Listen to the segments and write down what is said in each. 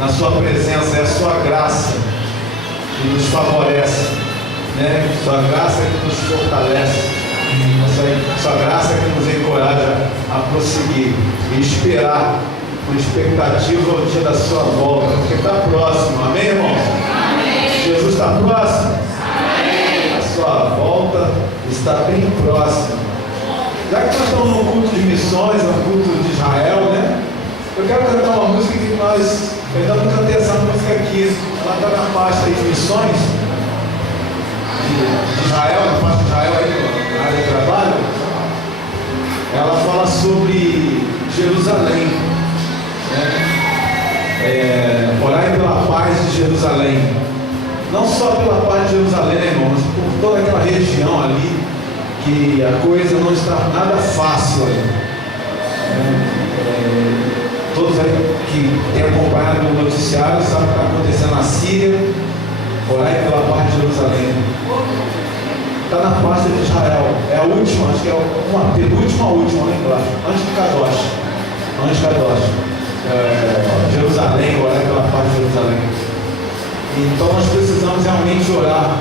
na sua presença. É a sua graça que nos favorece, né? Sua graça que nos fortalece. Sua graça que nos encoraja a prosseguir e esperar com expectativa o dia da sua volta, porque está próximo, amém, irmãos? Amém. Jesus está próximo? Amém. A sua volta está bem próxima. Já que nós estamos no culto de missões, no culto de Israel, né? Eu quero cantar uma música que eu ainda não cantei essa música aqui. Ela está na pasta de missões de Israel, na pasta de Israel aí na área de trabalho. Ela fala sobre Jerusalém, né? Orai pela paz de Jerusalém. Não só pela paz de Jerusalém, né, irmãos, por toda aquela região ali, que a coisa não está nada fácil aí. Todos aí que têm acompanhado o noticiário sabem o que está acontecendo na Síria. Orai pela paz de Jerusalém. Está na pasta de Israel. É a última, acho que é uma penúltima, última, né? Antes de Kadosh. Antes de Kadosh. Jerusalém, orar pela paz de Jerusalém. Então nós precisamos realmente orar,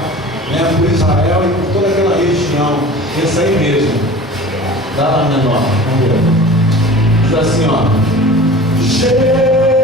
né, por Israel e por toda aquela região. Esse aí mesmo. Dá lá menor. Vamos ver. Diz assim, ó. Jerusalém.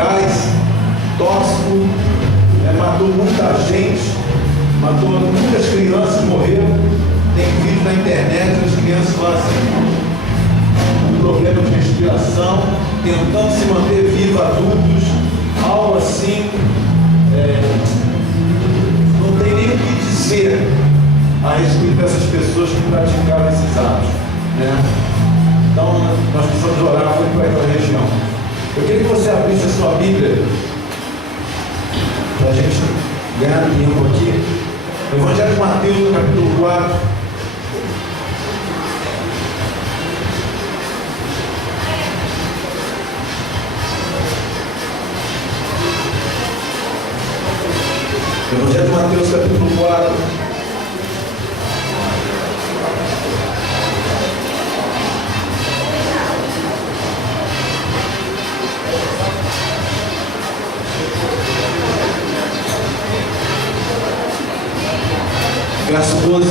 eficaz, tóxico, matou muita gente, matou muitas crianças, morreram. Tem vídeo na internet, as crianças lá assim, com problema de respiração, tentando se manter vivos, adultos, algo assim, não tem nem o que dizer a respeito dessas pessoas que praticaram esses atos, né? Então, nós precisamos orar muito para aquela região. Eu queria que você abrisse a sua Bíblia, para a gente ganhar tempo aqui. Evangelho de Mateus, no capítulo 4. Evangelho de Mateus, capítulo 4. Verso 12.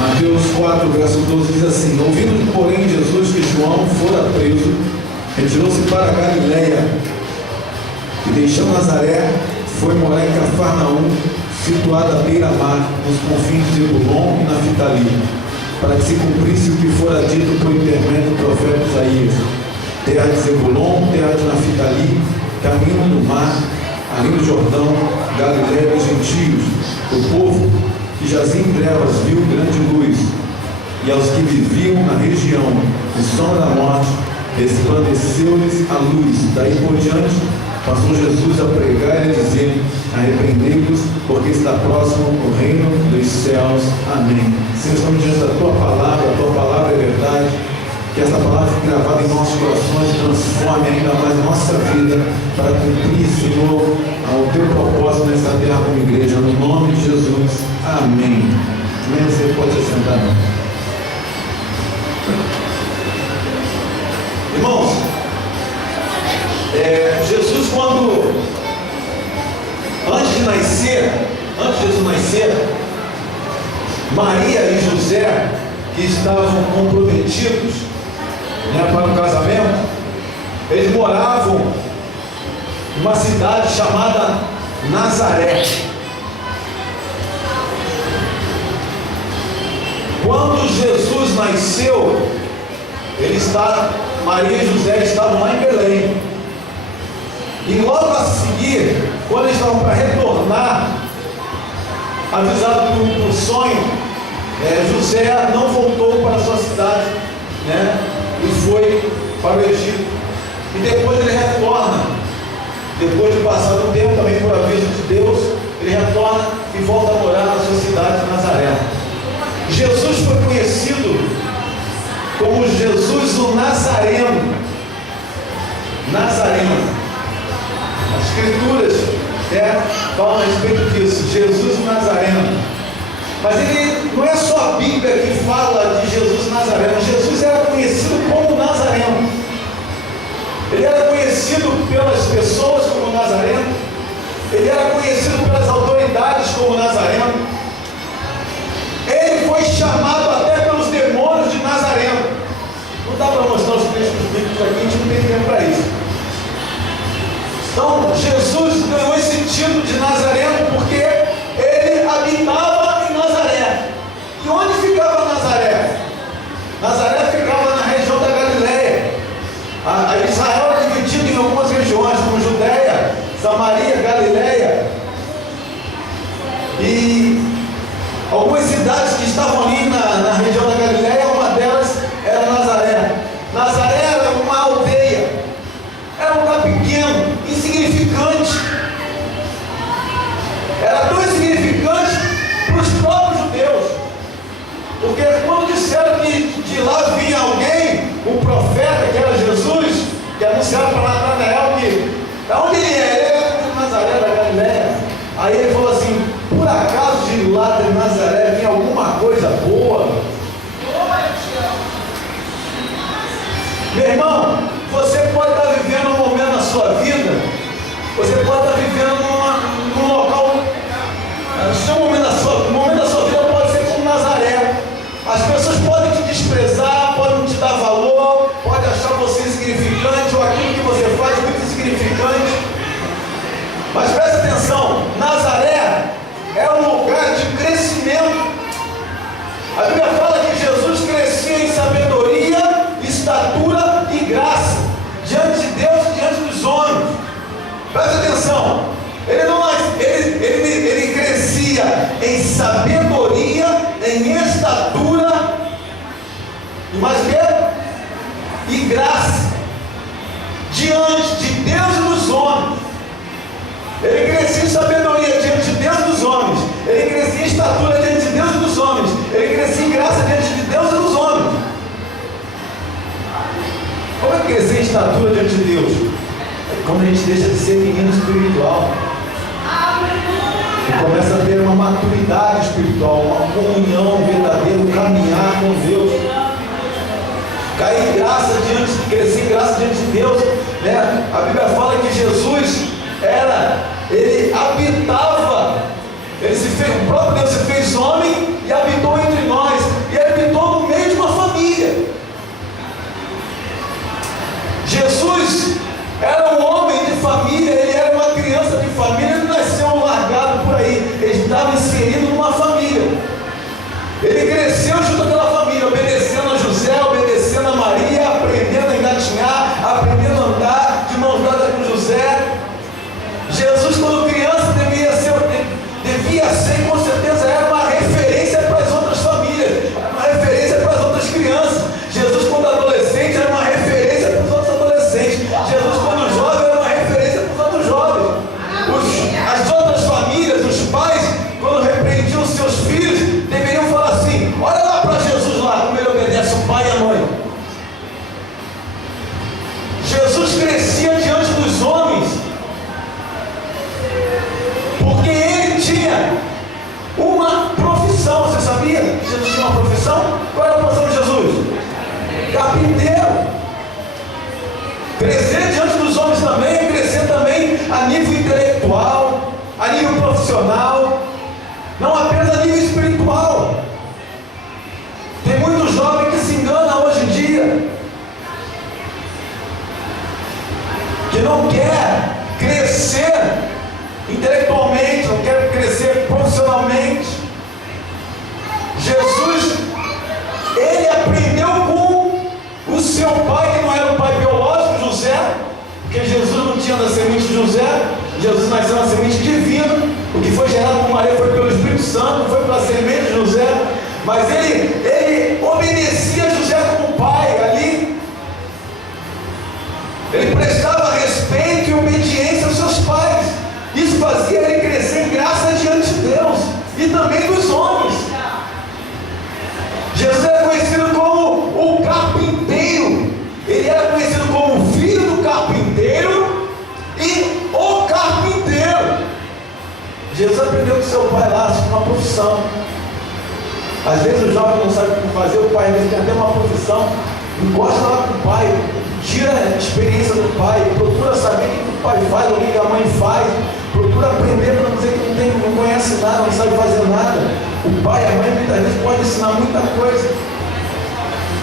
Mateus 4, verso 12 diz assim: ouvindo, porém, Jesus que João fora preso, retirou-se para a Galiléia e, deixando Nazaré, foi morar em Cafarnaum, situada à beira-mar, nos confins de Zebulon e Naftali, para que se cumprisse o que fora dito por intermédio do profeta Isaías: terra de Zebulon, terra de Naftali, caminho do mar, além do Jordão, Galiléia dos gentios. O povo que jazia em trevas viu grande luz, e aos que viviam na região de sombra da morte resplandeceu-lhes a luz. Daí por diante passou Jesus a pregar e a dizer: arrependei-vos, porque está próximo o reino dos céus. Amém. Senhor, estamos diante da Tua palavra, a Tua palavra é verdade. Que essa palavra fique gravada em nossos corações e transforme ainda mais a nossa vida para cumprir, Senhor, o Teu propósito nessa terra como igreja, no nome de Jesus. Amém. Amém. Você pode se sentar. Irmãos, Jesus, quando antes de Jesus nascer, Maria e José, que estavam comprometidos, para o casamento, eles moravam numa cidade chamada Nazaré. Quando Jesus nasceu, Maria e José estavam lá em Belém. E logo a seguir, quando eles estavam para retornar, avisado por sonho, José não voltou para a sua cidade, e foi para o Egito. E depois ele retorna, depois de passar um tempo, também por aviso de Deus, ele retorna e volta a morar na sua cidade de Nazaré. Jesus foi conhecido como Jesus o Nazareno. As Escrituras falam a respeito disso, Jesus o Nazareno. Mas ele não é só a Bíblia que fala de Jesus Nazareno. Jesus era conhecido como Nazareno. Ele era conhecido pelas pessoas como Nazareno. Ele era conhecido pelas autoridades como Nazareno. Ele foi chamado até pelos demônios de Nazareno. Não dá para mostrar os textos bíblicos aqui, a gente não tem tempo para isso. Então, Jesus ganhou esse título de Nazareno porque ele habitava em Nazaré. E onde ficava Nazaré? Nazaré ficava na região da Galiléia. A Israel era dividido em algumas regiões, como Judeia, Samaria, Galiléia. E algumas cidades que estavam ali na região da Galiléia, uma delas era Nazaré. Nazaré era uma aldeia, era um lugar pequeno, insignificante. Era tão insignificante para os próprios judeus, porque quando disseram que de lá vinha alguém, um profeta, que era Jesus, que anunciaram para Natanael que da onde ele é? Ele é de Nazaré, da Galiléia. Aí ele falou assim: por acaso de lá de Nazaré vinha alguma coisa boa? Meu irmão, você pode estar vivendo um momento na sua vida, você pode estar vivendo num local, o momento da sua vida pode ser como Nazaré. A Bíblia fala que Jesus crescia em sabedoria, estatura e graça, diante de Deus e diante dos homens. Presta atenção, ele crescia em sabedoria, em estatura, e mais o quê? E graça, diante de Deus e dos homens. Ele crescia em sabedoria diante de Deus e dos homens. Ele crescia em estatura diante de Deus e dos homens. Ele crescia em graça diante de Deus e dos homens. Como é que crescer em estatura diante de Deus? É quando a gente deixa de ser menino espiritual e começa a ter uma maturidade espiritual, uma comunhão verdadeira, um caminhar com Deus. Cair em graça crescer em graça diante de Deus, né? A Bíblia fala que Jesus ele habitava, o próprio Deus se fez homem e habitou entre nós, e ele habitou no meio de uma família. Jesus era um homem de família, ele era uma criança de família, ele não nasceu largado por aí, ele estava inserido numa família. Ele cresceu junto àquela família, obedecendo a José, obedecendo a Maria, aprendendo a engatinhar, aprendendo a andar de mãos dadas com José. Jesus, quando criança, devia ser, com certeza, era uma referência para as outras famílias, era uma referência para as outras crianças. Jesus, quando adolescente, era uma referência para os outros adolescentes. Jesus, quando jovem, era uma referência para os outros jovens. As outras famílias, os pais, quando repreendiam os seus filhos, deveriam falar assim: olha lá para Jesus lá, como ele obedece o pai e a mãe. Jesus crescia diante dos homens, porque ele tinha uma profissão. Você sabia que Jesus tinha uma profissão? Qual era a profissão de Jesus? Carpinteiro. Crescer diante dos homens também é crescer também a nível intelectual, a nível profissional, não apenas a nível espiritual. Tem muito jovem que se engana hoje em dia, que não quer crescer intelectualmente, não quer crescer profissionalmente. Jesus, ele aprendeu com o seu pai, que não era o pai biológico, José, porque Jesus não tinha da semente de José. Jesus nasceu na semente divina. O que foi gerado por Maria foi pelo Espírito Santo, não foi pela semente de José. Mas ele obedecia a José como pai ali. Ele prestava respeito e obediência aos seus pais. Isso fazia ele crescer em graça diante de Deus e também dos homens. Jesus era conhecido como o carpinteiro. Ele era conhecido como o filho do carpinteiro e o carpinteiro. Jesus aprendeu com seu pai lá, uma profissão. Às vezes o jovem não sabe o que fazer, o pai às vezes tem até uma profissão, encosta lá com o pai, tira a experiência do pai, procura saber o que o pai faz, o que a mãe faz, procura aprender para não dizer que não conhece nada, não sabe fazer nada. O pai e a mãe muitas vezes podem ensinar muita coisa.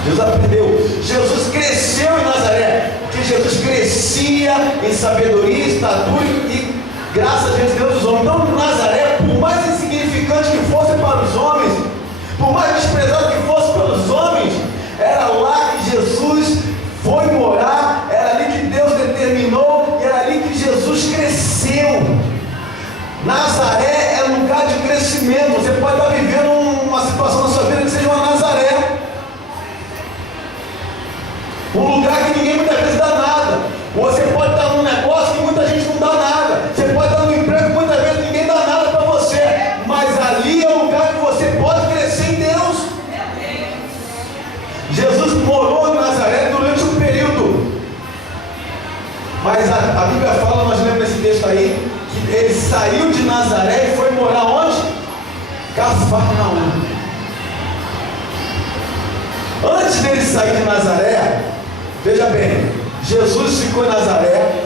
Jesus aprendeu. Jesus cresceu em Nazaré, porque Jesus crescia em sabedoria, estatura e graça diante de Deus dos homens. Então Nazaré, por mais insignificante que fosse para os homens, por mais desprezado que fosse pelos homens, era lá que Jesus foi morar, era ali que Deus determinou, e era ali que Jesus cresceu. Nazaré é lugar de crescimento. Você pode estar vivendo uma situação na sua vida que seja uma Nazaré, um lugar que ninguém muitas vezes dá nada. Você pode estar num negócio que muita gente não dá nada. Você pode estar num emprego que muitas vezes ninguém dá nada para você, mas ali é o lugar que você pode crescer em Deus. Jesus morou em Nazaré durante um período, mas a Bíblia fala, nós lemos esse texto aí, que ele saiu de Nazaré e foi morar onde? Cafarnaum. Antes dele sair de Nazaré, veja bem, Jesus ficou em Nazaré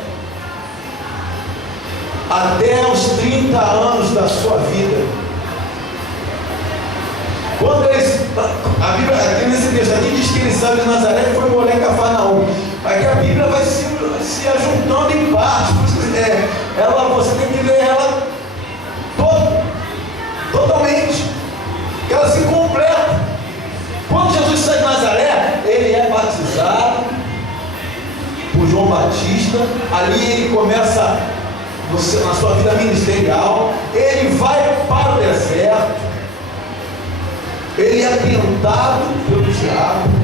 até os 30 anos da sua vida. Quando a Bíblia, aqui nesse texto aqui, diz que ele saiu de Nazaré e foi morar em Cafarnaum. Aqui a Bíblia vai se ajuntando em partes. Você tem que ler ela totalmente, que ela se completa. batizado por João Batista. Ali ele começa na sua vida ministerial. Ele vai para o deserto. Ele é tentado pelo diabo.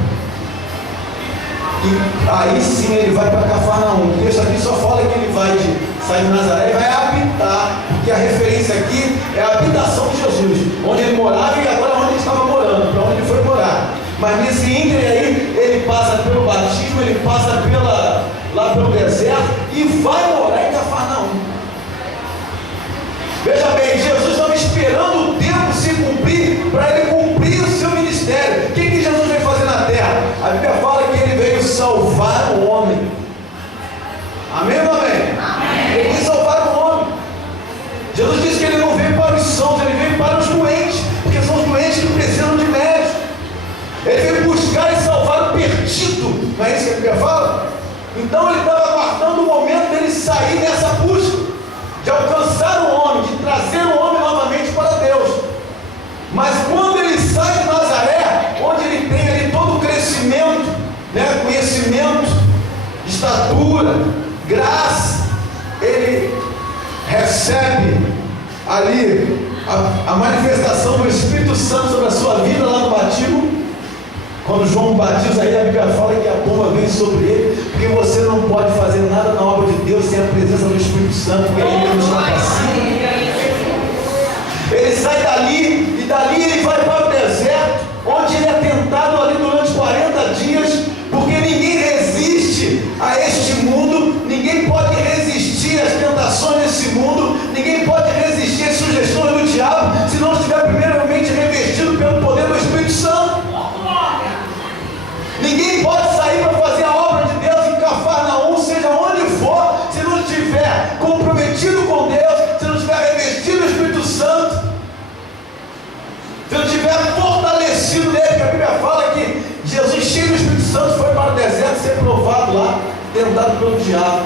E aí sim ele vai para Cafarnaum. O texto aqui só fala que ele vai sair de Nazaré e vai habitar, porque a referência aqui é a habitação de Jesus, onde ele morava e agora onde ele estava morando, para onde ele foi morar. Mas nesse ínterim aí, ele passa pelo batismo, ele passa lá pelo deserto e vai morar em Cafarnaum. Veja bem, Jesus estava esperando o tempo se cumprir para ele cumprir o seu ministério. O que Jesus veio fazer na terra? A Bíblia fala que ele veio salvar o homem. Amém ou amém? Amém. Ele veio salvar o homem. Jesus disse que ele não veio para os sãos, ele veio para os doentes, porque são os doentes que precisam de médicos. Ele veio buscar e salvar o perdido. Não é isso que a Bíblia fala? Então ele estava aguardando o momento dele sair nessa busca, de alcançar o homem, de trazer o homem novamente para Deus. Mas quando ele sai de Nazaré, onde ele tem ali todo o crescimento, conhecimento, estatura, graça, ele recebe ali a manifestação do Espírito Santo sobre a sua vida lá no batismo. Quando João batiza, aí a Bíblia fala que a pomba vem sobre ele, porque você não pode fazer nada na obra de Deus sem a presença do Espírito Santo, porque ele nos capacita. Ele sai dali, e dali ele vai para o deserto, onde ele é tentado ali durante 40 dias, porque ninguém resiste a este mundo, ninguém pode resistir às tentações desse mundo, ninguém pode resistir às sugestões do diabo, se não estiver primeiramente revestido pelo poder do Espírito Santo. Ninguém pode sair para fazer a obra de Deus em Cafarnaum, seja onde for, se não estiver comprometido com Deus, se não estiver revestido do Espírito Santo, se não estiver fortalecido nele, porque a Bíblia fala que Jesus, cheio do Espírito Santo, foi para o deserto ser provado lá, tentado pelo diabo.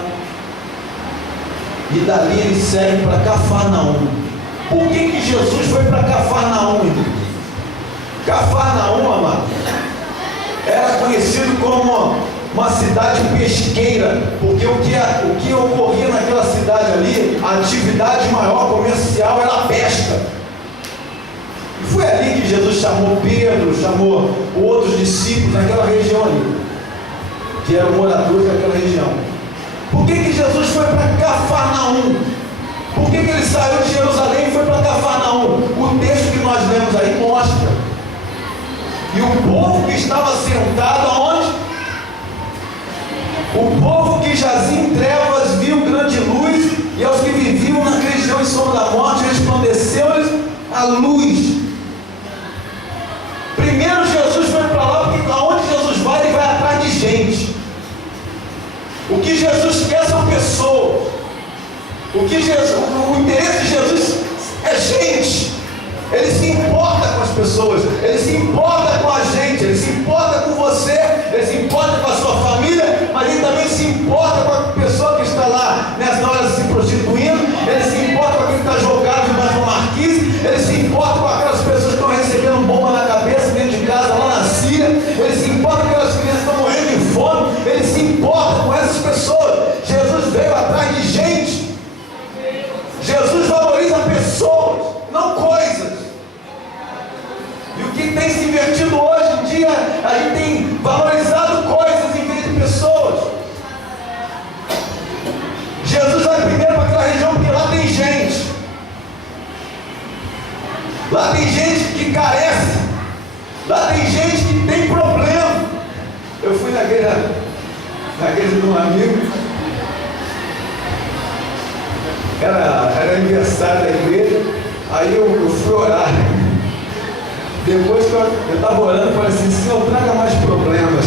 E dali ele segue para Cafarnaum. Por que Jesus foi para Cafarnaum, irmão? Cafarnaum, amado, era conhecido como uma cidade pesqueira, porque o que ocorria naquela cidade ali, a atividade maior comercial era a pesca. E foi ali que Jesus chamou Pedro, chamou outros discípulos naquela região ali, que eram moradores daquela região. Por que Jesus foi para Cafarnaum? Por que ele saiu de Jerusalém e foi para Cafarnaum? O texto que nós lemos aí mostra. E o povo que estava sentado aonde? O povo que jazia em trevas viu grande luz, e aos que viviam na região e sombra da morte resplandeceu-lhes a luz. Primeiro Jesus foi para lá, porque aonde Jesus vai, ele vai atrás de gente. O que Jesus quer são pessoas. O interesse de Jesus é gente. Ele se importa com as pessoas, ele se importa com a gente, ele se importa com você, ele se importa com a sua família, mas ele também se importa com a pessoa que está lá nessa hora se prostituindo, ele se importa com quem está jogado debaixo de uma marquise, ele se importa com aquelas pessoas que estão recebendo bomba na cabeça dentro de casa lá na Síria, ele se importa com aquelas crianças que estão morrendo de fome, ele se importa com essas pessoas. Jesus veio atrás de gente. Jesus valoriza pessoas, não coisas. E o que tem se invertido hoje em dia, a gente tem valorizado coisas em vez de pessoas. Jesus vai primeiro para aquela região porque lá tem gente. Lá tem gente que carece. Lá tem gente que tem problema. Eu fui na igreja de um amigo. Era aniversário da igreja. Aí eu fui orar. Depois que eu estava orando, eu falei assim: Senhor, traga mais problemas.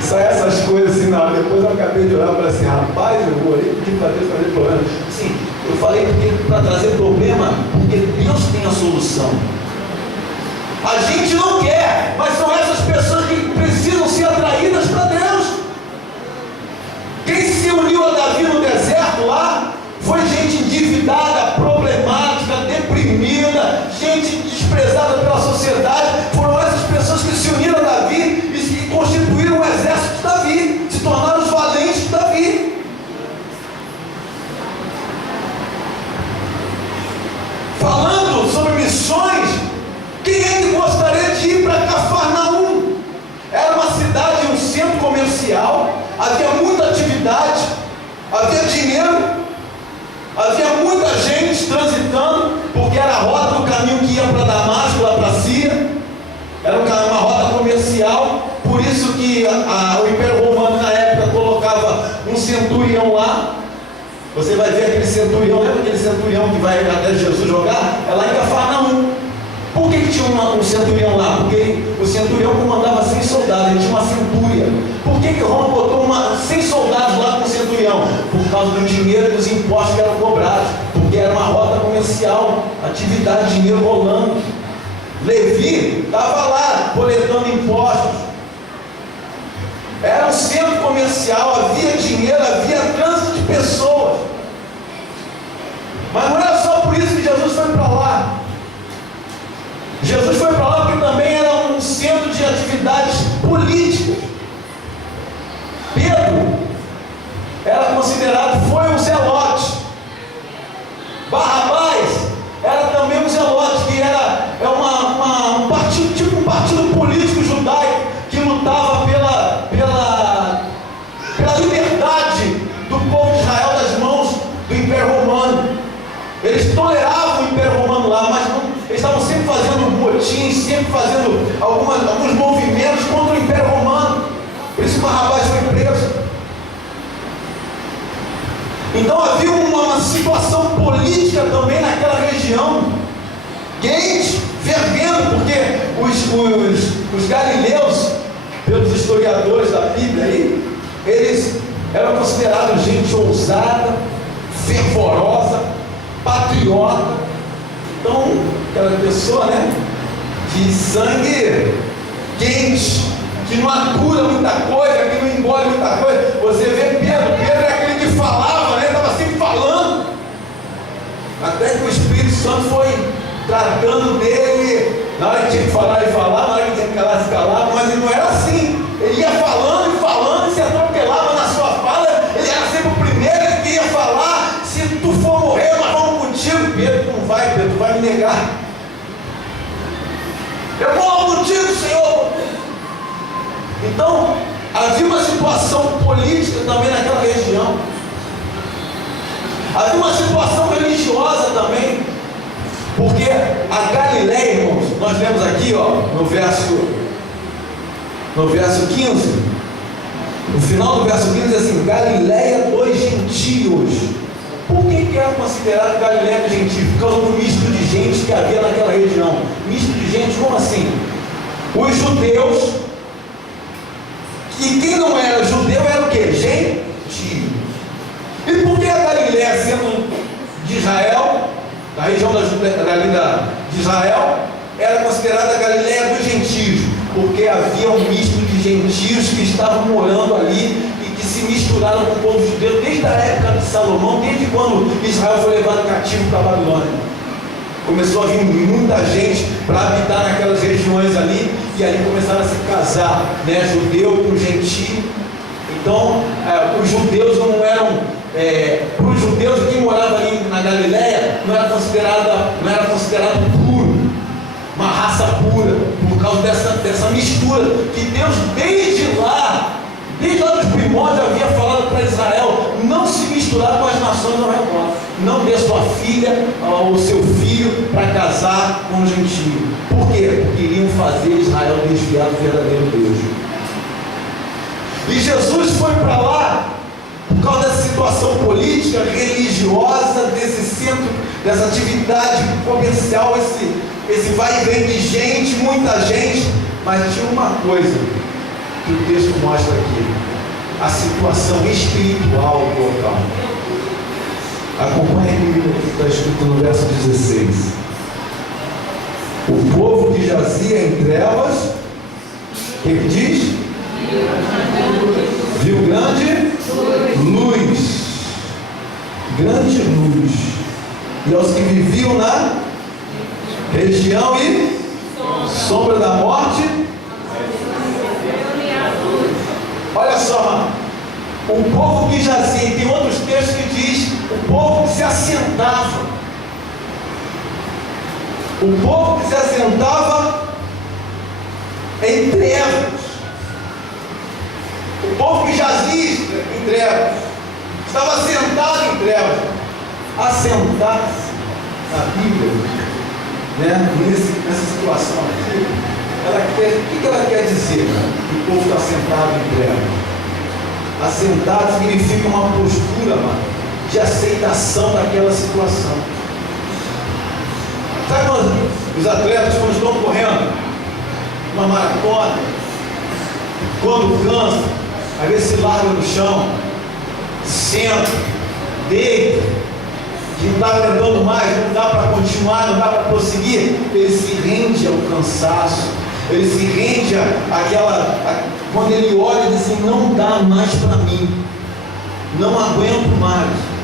Só essas coisas assim, não. Depois eu acabei de orar e falei assim: rapaz, eu orei pedi para Deus trazer problema. Sim, eu falei para trazer problema, porque Deus tem a solução. A gente não quer, mas são essas pessoas que precisam ser atraídas para Deus. Quem se uniu a Davi no deserto lá foi gente endividada, problemática, deprimida, gente desprezada pela sociedade. Foram essas pessoas que se uniram a Davi e havia dinheiro, havia muita gente transitando, porque era a rota do caminho que ia para Damasco, lá para Síria, era uma rota comercial. Por isso que o Império Romano na época colocava um centurião lá. Você vai ver aquele centurião, lembra aquele centurião que vai até Jesus jogar? É lá em Cafarnaum. Por que tinha um centurião lá? Porque o centurião comandava 100 soldados, ele tinha uma centúria. Por que Roma botou 100 soldados lá com o centurião? Por causa do dinheiro e dos impostos que eram cobrados, porque era uma rota comercial, atividade, dinheiro rolando. Levi estava lá coletando impostos. Era um centro comercial, havia dinheiro, havia trânsito de pessoas. Mas não era só por isso que Jesus foi para lá. Jesus foi para lá porque também era um centro de atividades políticas. Pedro era considerado, foi um zelote. Barrabás era também um zelote, que era um partido, tipo um partido político judaico, que lutava pela liberdade do povo de Israel das mãos do Império Romano. Eles toleravam o Império Romano lá, mas eles estavam sempre fazendo motins, sempre fazendo alguns movimentos contra o Império Romano. Por isso Barrabás foi preso. Então havia uma situação política também naquela região, quente, fervendo, porque os galileus, pelos historiadores da Bíblia aí, eles eram considerados gente ousada, fervorosa, patriota. Então, aquela pessoa, né, de sangue quente, que não atura muita coisa, que não engole muita coisa. Você vê Pedro é aquele que falava, né, estava sempre falando, até que o Espírito Santo foi tratando dele. Na hora que tinha que falar, ele falava, na hora que tinha que calar, se calava, mas ele não era assim. Ele ia falando e falando, e se atropelava na sua fala. Ele era sempre o primeiro, ele queria falar. Se tu for morrer, nós vamos contigo. Pedro, não vai, Pedro, tu vai me negar. Eu morro contigo, Senhor. Então, havia uma situação política também naquela região. Havia uma situação religiosa também. Porque a Galileia, irmãos, nós vemos aqui, ó, no verso 15, no final do verso 15 diz assim: Galileia dos gentios. Por que era considerado Galileia dos gentios? Por causa do misto de gente que havia naquela região. Misto de gente, como assim? Os judeus, e quem não era judeu era o que? Gentio. E por que a Galileia, sendo de Israel, da região de Israel, era considerada a Galileia dos gentios? Porque havia um misto de gentios que estavam morando ali e que se misturaram com o povo judeu desde a época de Salomão, desde quando Israel foi levado cativo para a Babilônia. Começou a vir muita gente para habitar naquelas regiões ali, e ali começaram a se casar, né, judeu com gentio. Então, os judeus não eram, para os judeus, quem morava ali na Galileia não era considerado puro, uma raça pura, por causa dessa mistura que Deus desde lá dos primórdios havia falado para Israel: não se misturar com as nações ao redor, não dê sua filha ou seu filho para casar com um gentio. Por quê? Porque iriam fazer Israel desviar do verdadeiro Deus. E Jesus foi para lá por causa dessa situação política, religiosa, desse centro, dessa atividade comercial, esse vai e vem de gente, muita gente. Mas tinha uma coisa que o texto mostra aqui: a situação espiritual do local. Acompanhe comigo o que está escrito no verso 16. O povo que jazia em trevas, o que diz? Viu grande luz. Grande luz. E aos que viviam na região e sombra da morte, olha só, o povo que jazia. Tem outros textos que diz o povo que se assentava. O povo que se assentava em trevas. O povo que jazia em trevas. estava sentado em trevas. Assentar-se na Bíblia, né, nessa situação aqui, o que ela quer dizer? Que o povo está sentado em trevas. Assentado significa uma postura, mano, de aceitação daquela situação. Sabe quando os atletas, quando estão correndo uma maratona, quando cansa, às vezes se larga no chão, senta, deita, que não está aguentando mais, não dá para continuar, não dá para prosseguir, ele se rende ao cansaço, ele se rende quando ele olha e diz assim, não dá mais para mim, não aguento mais.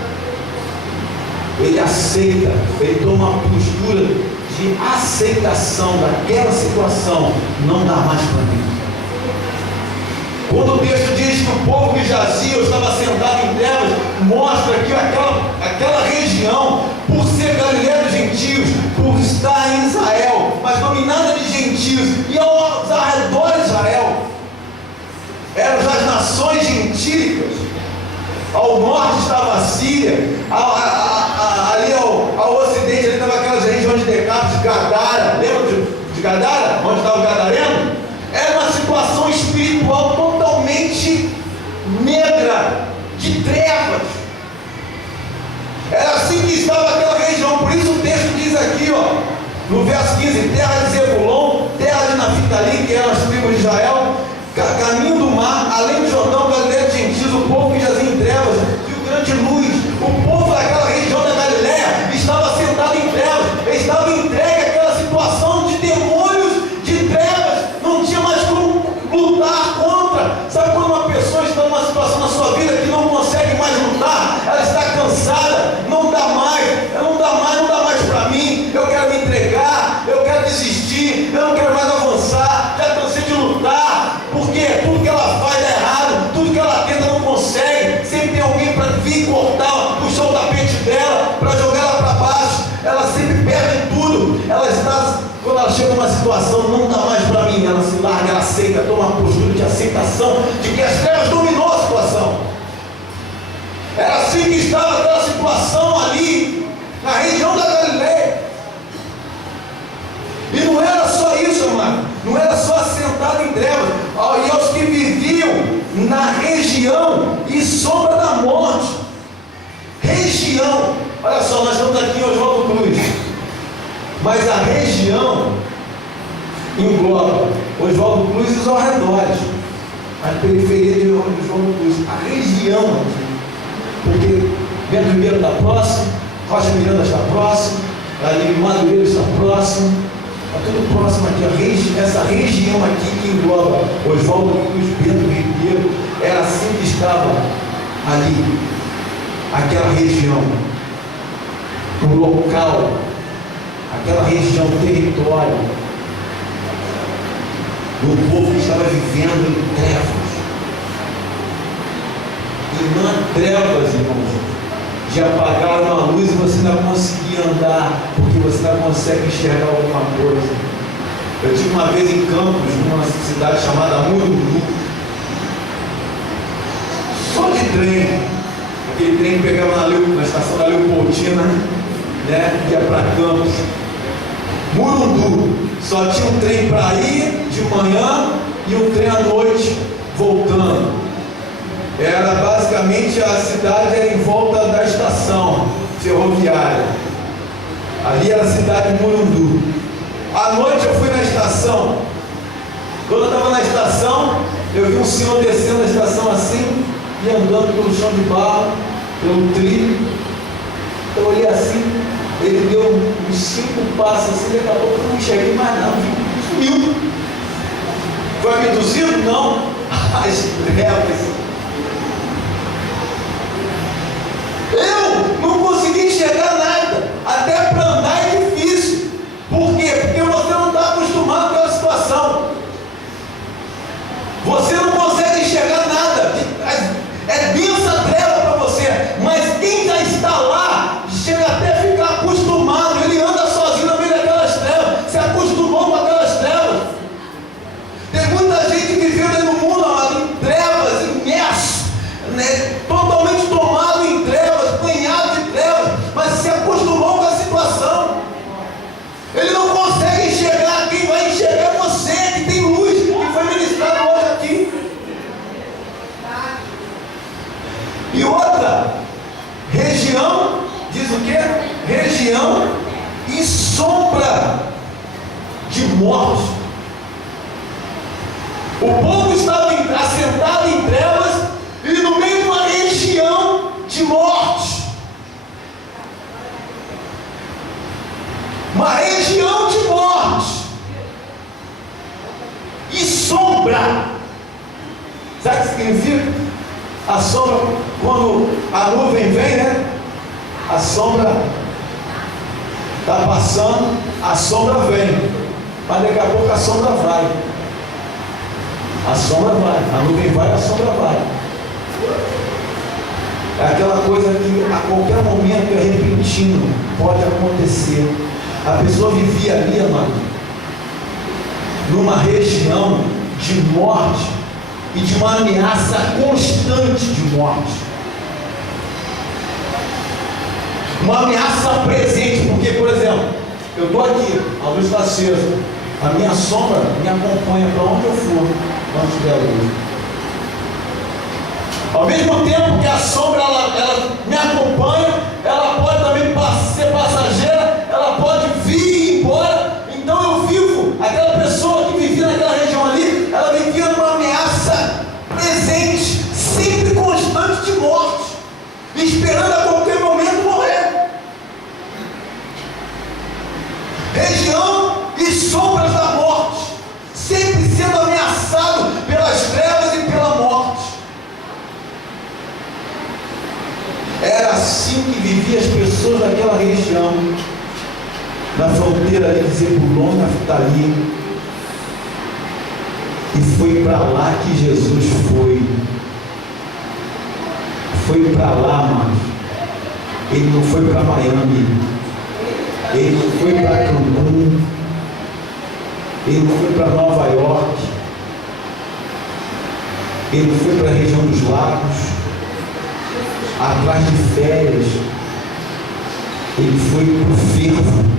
Ele aceita, ele toma uma postura de aceitação daquela situação, não dá mais para mim. Quando o texto diz que o povo que jazia ou estava sentado em trevas, mostra que aquela região, por ser Galileia dos gentios, por estar em Israel, mas dominada de gentios, e aos arredores de Israel, eram as nações gentílicas. Ao norte estava a Síria, ali ao ocidente ali estava aquelas regiões de Decápolis, de Gadara, lembra de Gadara? Onde estava o Gadareno? Era uma situação espiritual totalmente negra, de trevas. Era assim que estava aquela região. Por isso o texto diz aqui, ó, no verso 15, terra de Zebulon, terra de Naftali, que eram as tribos de Israel, caminho do mar, além do Jordão, Galileia de gentios, o povo que jazia em trevas, viu grande luz. O povo daquela região da Galileia estava sentado em trevas, estava entregue àquela situação de demônios, de trevas, não tinha mais como lutar contra. Sabe quando uma pessoa está numa situação na sua vida que não consegue mais lutar, ela está cansada, não dá mais para mim, eu quero me entregar, eu quero desistir, eu não quero mais avançar, já cansei de lutar, porque tudo que ela faz é errado, tudo que ela tenta não consegue, sempre tem alguém para vir cortar, puxar o tapete dela, para jogar ela para baixo, ela sempre perde tudo, quando ela chega numa situação, não dá mais para mim, ela se larga, ela aceita, toma uma postura de aceitação, de que as trevas dominou a situação. Era assim que estava aquela situação ali, na região da Galileia. E não era só isso, amado, não era só assentado em trevas, e aos que viviam na região e sombra da morte. Região, olha só, nós estamos aqui em Oswaldo Cruz, mas a região engloba Oswaldo Cruz e os arredores, a periferia de Oswaldo Cruz, a região aqui, porque Bento Ribeiro está próximo, Rocha Miranda está próximo, ali Madureira está próximo, está tudo próximo aqui, essa região aqui que engloba Oswaldo Cruz, Bento Ribeiro, era assim que estava ali, aquela região, o local, aquela região, território, do povo que estava vivendo em trevas. E não há trevas, irmãos, de apagar uma luz e você não conseguir andar, porque você não consegue enxergar alguma coisa. Eu tive uma vez em Campos, numa cidade chamada Murundu, só de trem, aquele trem que pegava na estação da Leopoldina, né, que ia para Campos. Murundu, só tinha um trem para ir de manhã e um trem à noite voltando. Era basicamente a cidade era em volta da estação ferroviária. Ali era a cidade de Murundu. À noite eu fui na estação. Quando eu estava na estação, eu vi um senhor descendo a estação assim e andando pelo chão de barro, pelo trilho. Eu olhei assim, ele deu uns 5 passos assim, daqui a pouco eu não enxerguei mais nada, sumiu. Foi abduzido? Não. As trevas. Eu não consegui enxergar nada, até para andar é difícil. Por quê? Porque você não está acostumado com aquela situação. Você não consegue enxergar nada. É densa a treva para você. Mas quem já está lá, chega até a ficar acostumado. Ele anda sozinho no meio daquelas trevas. Se acostumou com aquelas trevas. Tem muita gente vivendo aí no mundo, amado, em trevas, em mortos. O povo estava assentado em trevas e no meio de uma região de morte. Uma região de morte. E sombra. Sabe o que significa? A sombra, quando a nuvem vem, né? A sombra está passando, a sombra vem. Mas daqui a pouco a sombra vai. A sombra vai. A nuvem vai, a sombra vai. É aquela coisa que a qualquer momento é repentino, pode acontecer. A pessoa vivia ali, amado, numa região de morte e de uma ameaça constante de morte. Uma ameaça presente, porque, por exemplo, eu estou aqui, a luz está acesa, a minha sombra me acompanha para onde eu for, onde tiver a luz. Ao mesmo tempo que a sombra ela me acompanha, ela pode também ser passageira, ela pode vir e ir embora. Então eu vivo, aquela pessoa que vivia naquela região ali, ela vivia numa ameaça presente, sempre constante de morte, esperando a qualquer momento morrer. Região e sombras da morte, sempre sendo ameaçado pelas trevas e pela morte. Era assim que viviam as pessoas daquela região, na fronteira de Zebulon, Naftali. E foi para lá que Jesus foi. Foi para lá, mano. Ele não foi para Miami. Ele não foi para Cancún. Ele não foi para Nova York. Ele não foi para a região dos lagos, atrás de férias. Ele foi para o fervo.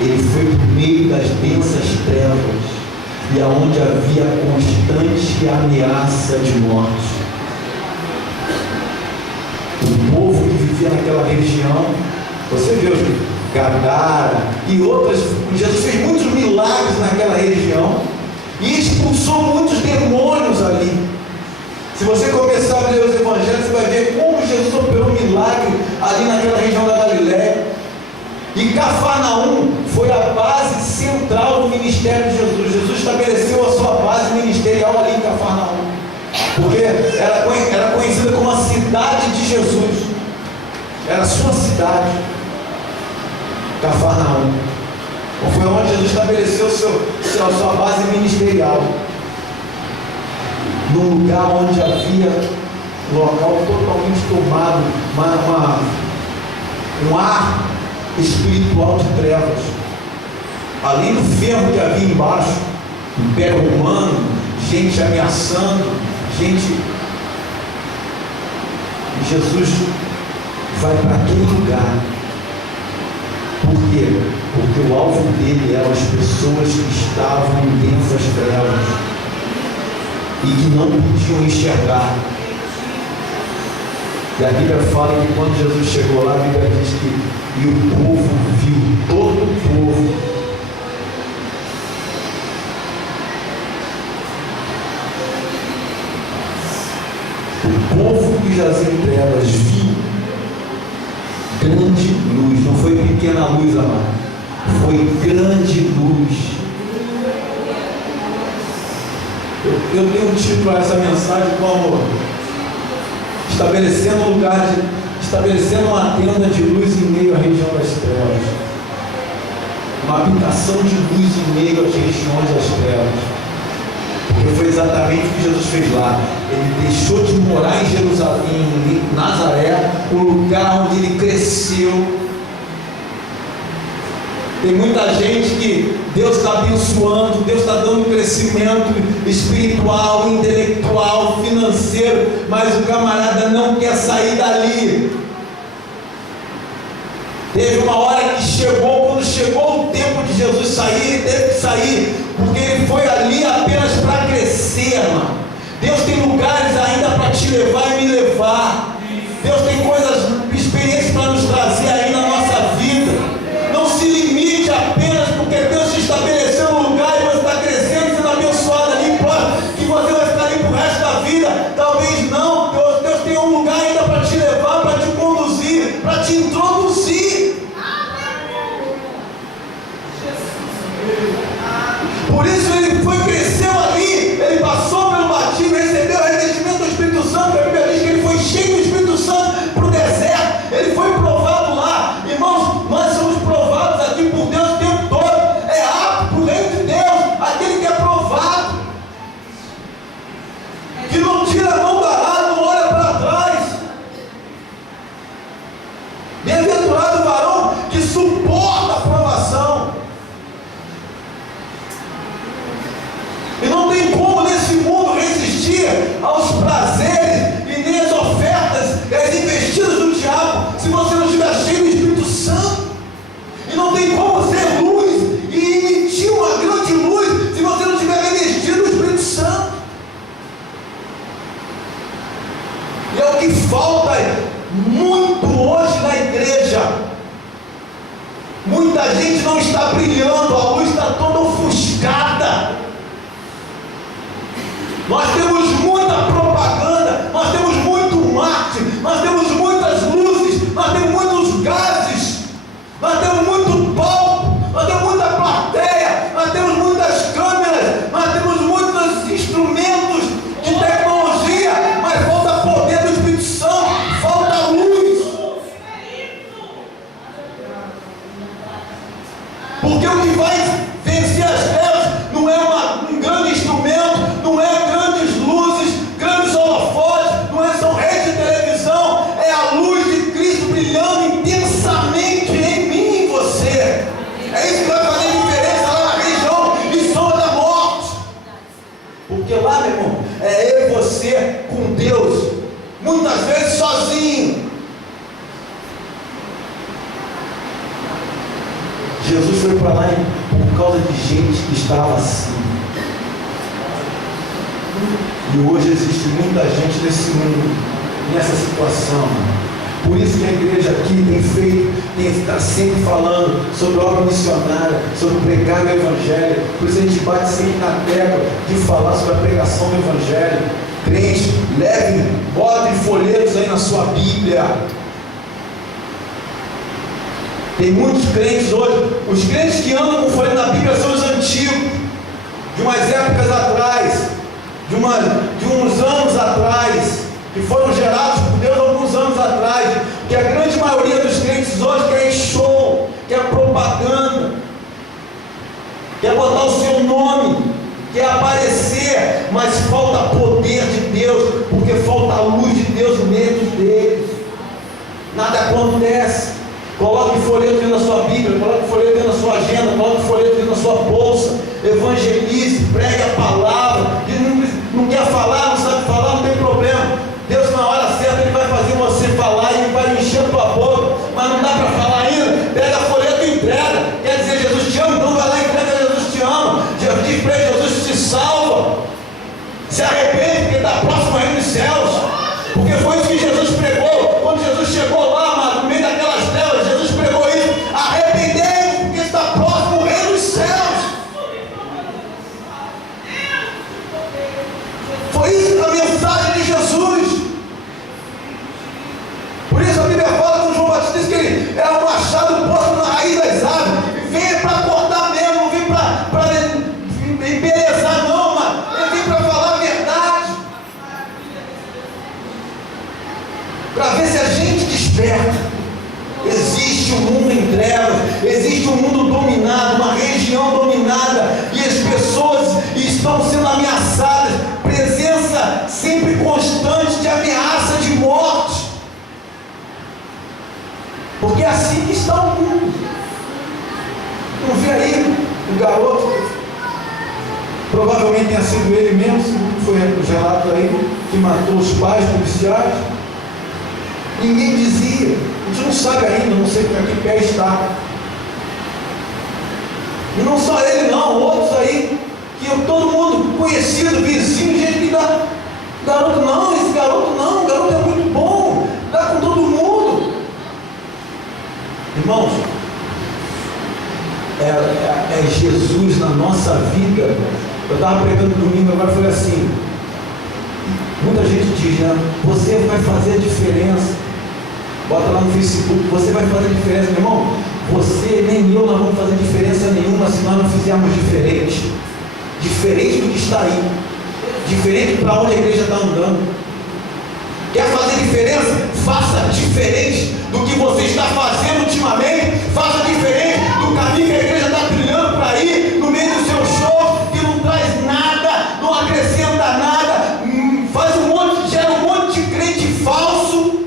Ele foi para o meio das densas trevas, e aonde havia constante ameaça de morte. O povo que vivia naquela região, você vê os Gadara e outras, Jesus fez muitos milagres naquela região e expulsou muitos demônios ali. Se você começar a ler os evangelhos, você vai ver como Jesus operou milagre ali naquela região da Galileia. E Cafarnaum foi a base central do ministério de Jesus. Jesus estabeleceu a sua base ministerial ali em Cafarnaum, porque era conhecida como a cidade de Jesus. Era a sua cidade, Cafarnaum. Foi onde Jesus estabeleceu a sua base ministerial, num lugar onde havia um local totalmente tomado, um ar espiritual de trevas. Além do ferro que havia embaixo, Império Romano, gente ameaçando, gente. E Jesus vai para aquele lugar. Por quê? Porque o alvo dele eram as pessoas que estavam em densas trevas e que não podiam enxergar. E a Bíblia fala que quando Jesus chegou lá, a Bíblia diz que e o povo viu, todo o povo, o povo que jazia em trevas viu grande luz. Não foi pequena luz, amado, foi grande luz. Eu tenho um título a essa mensagem como estabelecendo uma tenda de luz em meio à região das trevas, uma habitação de luz em meio às regiões das trevas, porque foi exatamente o que Jesus fez lá. Ele deixou de morar em Jerusalém, em Nazaré, o lugar onde ele cresceu. Tem muita gente que Deus está abençoando, Deus está dando crescimento espiritual, intelectual, financeiro, mas o camarada não quer sair dali. Teve uma hora que quando chegou o tempo de Jesus sair, ele teve que sair, porque ele foi ali apenas para crescer, mano. Deus tem lugares ainda para te levar e me levar. Deus tem experiências para nos trazer aí na nossa vida. Não se limite apenas porque que vai vencer as trevas não é um grande instrumento, não é grandes luzes, grandes holofotes, não são redes de televisão, é a luz de Cristo brilhando intensamente em mim e em você. É isso que vai fazer diferença lá na região de sombra da morte. Porque lá, meu irmão, é eu e você com Deus, muitas vezes sozinho. Jesus foi para lá por causa de gente que estava assim. E hoje existe muita gente nesse mundo, nessa situação. Por isso que a igreja aqui está sempre falando sobre obra missionária, sobre pregar o Evangelho. Por isso a gente bate sempre na tecla de falar sobre a pregação do Evangelho. Crente, levem, botem folhetos aí na sua Bíblia. Tem muitos crentes hoje, os crentes que andam com folheto na Bíblia são os antigos, de umas épocas atrás, de uns anos atrás, que foram gerados por Deus alguns anos atrás, que a grande maioria dos crentes hoje quer show, quer propaganda, quer botar o seu nome, quer aparecer, mas falta poder de Deus, porque falta a luz de Deus dentro deles, nada acontece. Coloque folheto dentro da sua Bíblia, coloque folheto dentro da sua agenda, coloque folheto dentro da sua bolsa, evangelize, pregue a palavra. Não quer falar, não sabe falar, não tem problema. Deus na hora certa Ele vai fazer você falar e Ele vai encher a tua boca, mas não dá para falar ainda. Pega folheto e entrega. Quer dizer, Jesus te ama, então vai lá e entrega, Jesus te ama. Diz para Ele, Jesus te salva. Se arrepende, porque está próximo ao reino dos céus. Porque foi isso que Jesus pregou. Quando Jesus chegou lá, mano, no meio daquelas trevas, Jesus pregou isso: arrependei-vos, porque está próximo ao reino dos céus. Foi isso a mensagem de Jesus. Por isso a Bíblia fala que o João Batista disse que ele era um machado posto na raiz das árvores. E veio para cortar mesmo, não veio para embelezar não, mano. Ele veio para falar a verdade, para ver se a gente desperta. Existe um mundo em trevas, existe um mundo dominado, uma região dominada, e as pessoas estão sendo ameaçadas, presença sempre constante de ameaça de morte, porque é assim que está o mundo. Não vê aí o garoto, provavelmente tenha sido ele mesmo, segundo foi o relato aí, que matou os pais policiais. Ninguém dizia, a gente não sabe ainda, não sei para que pé está. E não só ele não, outros aí, que todo mundo conhecido, vizinho, gente que dá. Garoto não, esse garoto não, o garoto é muito bom, dá com todo mundo. Irmãos, é Jesus na nossa vida. Eu estava pregando domingo, agora falei assim, muita gente diz, né, você vai fazer a diferença. Bota lá no Facebook, você vai fazer a diferença, meu irmão. Você nem eu, nós vamos fazer diferença nenhuma se nós não fizermos diferente. Diferente do que está aí. Diferente para onde a igreja está andando. Quer fazer diferença? Faça diferente do que você está fazendo ultimamente. Faça diferente do caminho que a igreja está trilhando para ir, no meio do seu show, que não traz nada, não acrescenta nada, faz gera um monte de crente falso,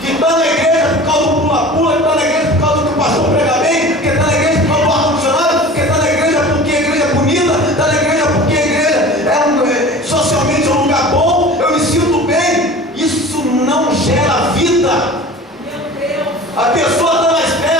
que está na igreja por causa do pula-pula, que está na igreja por causa do que o pastor prega bem, que está na igreja por causa do ar-condicionado, que está na igreja porque a igreja é bonita, está na igreja porque a igreja socialmente é um lugar bom, eu me sinto bem. Isso não gera vida. A pessoa está nas trevas.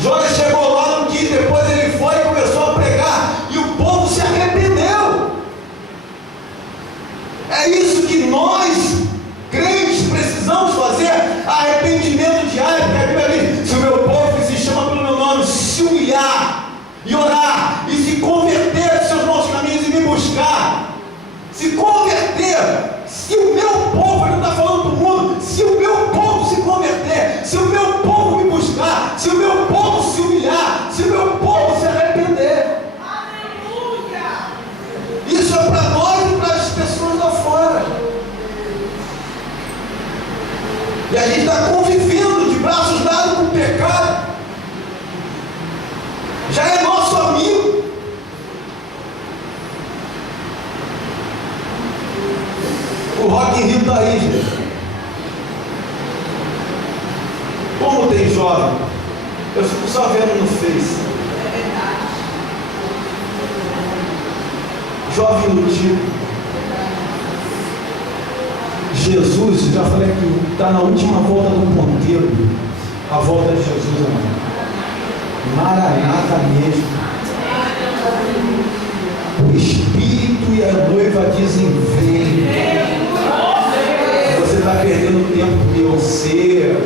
Jonas chegou lá, não quis, depois ele foi e começou a pregar, e o povo se arrependeu. É isso que nós, crentes, precisamos fazer: arrependimento diário. Porque a Bíblia diz: se o meu povo, que se chama pelo meu nome, se humilhar e orar e se converter dos seus maus caminhos e me buscar, se converter. Se o meu povo, ele não está falando do mundo, se o meu povo se converter, se o meu povo me buscar, se o meu povo se humilhar, se o meu povo se arrepender. Aleluia! Isso é para nós e para as pessoas lá fora. E a gente está convivendo de braços dados com o pecado. Já é nosso amigo. O Rock in Rio está aí, gente. Como tem jovem? Eu fico só vendo no Face. Jovem iludido. Jesus, já falei que está na última volta do ponteiro. A volta de Jesus, amado. Maranata mesmo. O Espírito e a noiva dizem: vem. Você está perdendo tempo com Beyoncé,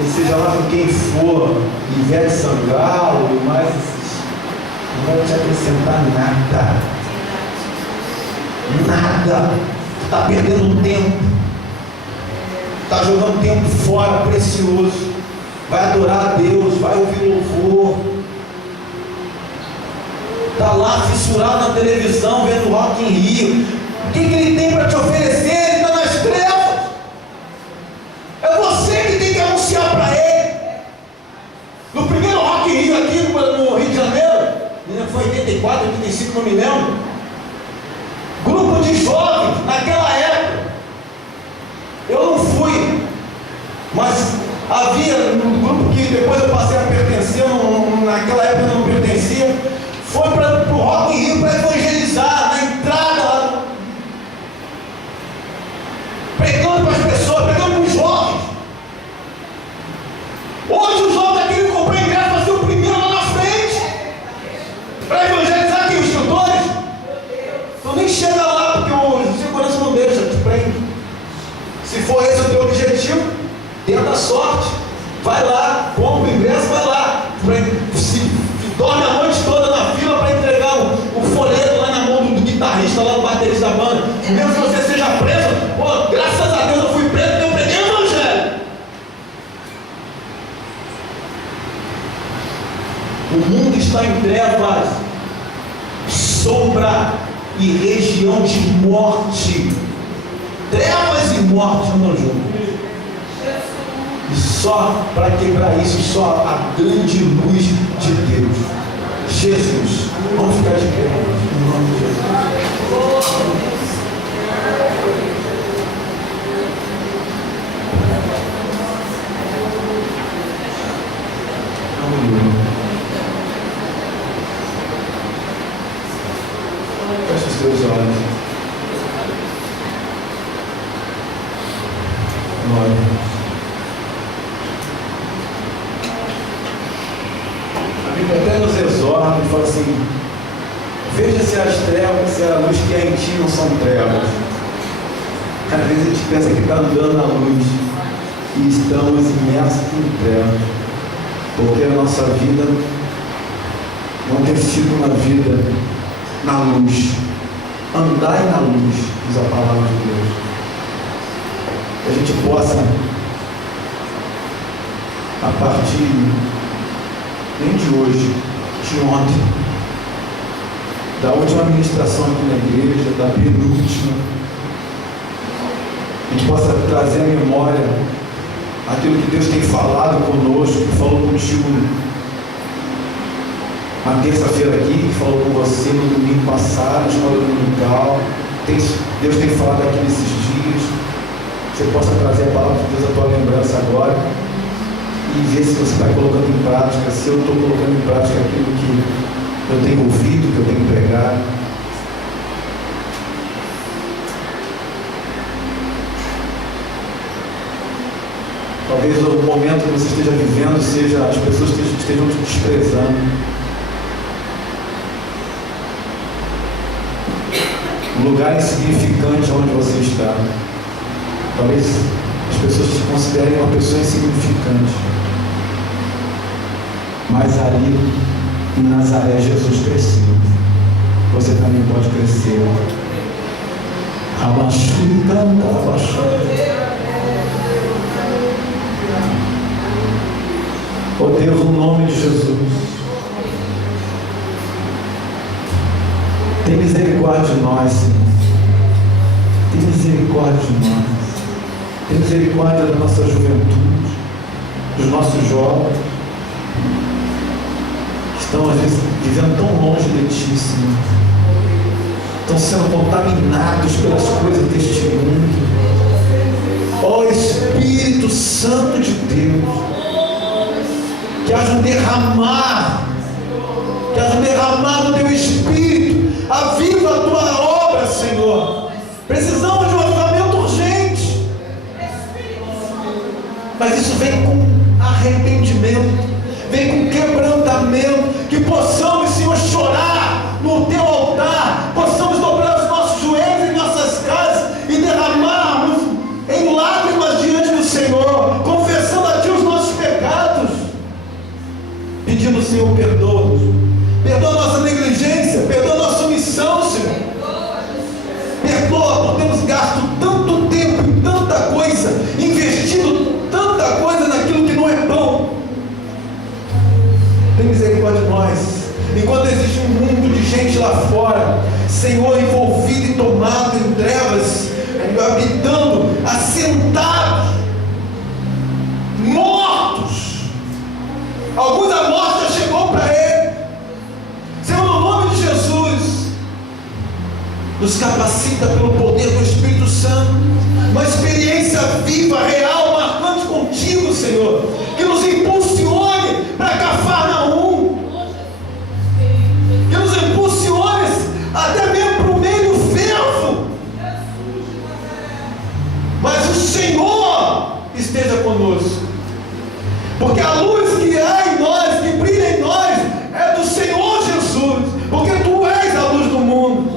e seja lá com quem for, Ivete Sangalo, mas não vai te acrescentar nada. Nada. Está perdendo tempo. Está jogando tempo fora, precioso. Vai adorar a Deus, vai ouvir louvor. Está lá fissurado na televisão, vendo Rock in Rio. O que ele tem para te oferecer? Ele está nas trevas. É você que tem que anunciar para ele. No primeiro Rock in Rio aqui no Rio de Janeiro, foi 84, 85, não me lembro. Grupo de jovens, naquela época. Eu não fui, mas havia um grupo que depois eu passei a pertencer, naquela época eu não pertencia. Foi para o Rock in Rio para evangelizar, na entrada lá, pregando para as pessoas, pregando para os jovens. Hoje os jovens aqui não compram ingresso para ser o primeiro lá na frente, para evangelizar aqui os cantores. Então nem chega lá, porque o segurança não deixa, te prende. Se for esse o teu objetivo, tenta a sorte. Vai lá, compra o ingresso, vai lá. Dorme a noite toda na fila para entregar o folheto lá na mão do guitarrista, lá do baterista da banda. Mesmo que você seja preso, pô, graças a Deus eu fui preso porque eu preguei o evangelho. O mundo está em trevas, sombra e região de morte. Trevas e morte andam juntos. E só para quebrar isso, só a grande luz de Deus, Jesus. Vamos ficar de pé em nome de Jesus. Feche os teus olhos. Glória. Até nos exorta e fala assim: veja se as trevas, se a luz que há em ti não são trevas. Às vezes a gente pensa que está andando na luz e estamos imersos em trevas, porque a nossa vida não tem sido uma vida na luz. Andai na luz, diz a palavra de Deus. Que a gente possa, a partir nem de hoje, de ontem, da última administração aqui na igreja, da penúltima, a gente possa trazer à memória aquilo que Deus tem falado conosco, que falou contigo na terça-feira aqui, que falou com você no domingo passado, na escola dominical. Deus tem falado aqui nesses dias. Você possa trazer a palavra de Deus à tua lembrança agora e ver se você está colocando em prática, se eu estou colocando em prática aquilo que eu tenho ouvido, que eu tenho pregado. Talvez o momento que você esteja vivendo, seja as pessoas que estejam te desprezando. Um lugar insignificante onde você está. Talvez as pessoas te considerem uma pessoa insignificante. Mas ali em Nazaré Jesus cresceu. Você também pode crescer. Abaixo, canta, abaixo. Oh Deus, no nome de Jesus, tem misericórdia de nós, Senhor. Tem misericórdia de nós. Tem misericórdia da nossa juventude, dos nossos jovens, que estão às vezes vivendo tão longe de Ti, Senhor. Estão sendo contaminados pelas coisas deste mundo. Ó Espírito Santo de Deus, que haja um derramar do Teu Espírito, aviva a Tua obra, Senhor. Precisamos de um avivamento urgente, mas isso vem com arrependimento, vem com quebrantamento, que possamos, Senhor, chorar no Teu altar, possamos dobrar os nossos joelhos em nossas casas e derramarmos em lágrimas diante do Senhor, confessando a Ti os nossos pecados, pedindo, Senhor, perdoa-nos, perdoa a nossa negligência, perdoa a nossa omissão, Senhor, perdoa por termos gasto tanto tempo e tanta coisa, investido tanta coisa naquilo que não é bom. Tem misericórdia de nós. Enquanto existe um mundo de gente lá fora, Senhor, envolvido e tomado em trevas, habitando, assentados, mortos. Alguns a morte já chegou para ele. Senhor, no nome de Jesus, nos capacita pelo poder do Espírito Santo, uma experiência viva, real, marcante contigo, Senhor, que nos impulsione para Cafarnaum, que nos impulsione até mesmo para o meio do fervo, mas o Senhor esteja conosco, porque a luz que há em nós, que brilha em nós, é do Senhor Jesus, porque Tu és a luz do mundo,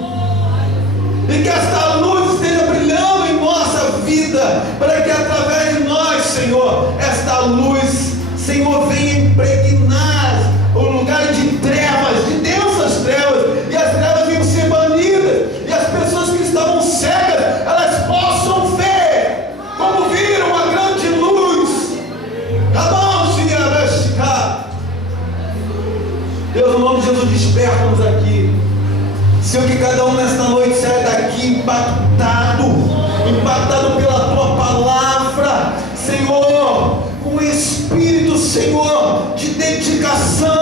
e que esta luz esteja brilhando em nossa vida, para que através de nós, Senhor, esta luz, Senhor, venha impregnar o lugar de trevas, de densas trevas, e as trevas venham ser banidas, e as pessoas que estavam cegas, elas possam ver, como viram a grande luz. Deus, no nome de Jesus, desperta-nos aqui. Senhor, que cada um nesta noite saia daqui impactado pela Tua palavra, Senhor, com o espírito, Senhor, de dedicação,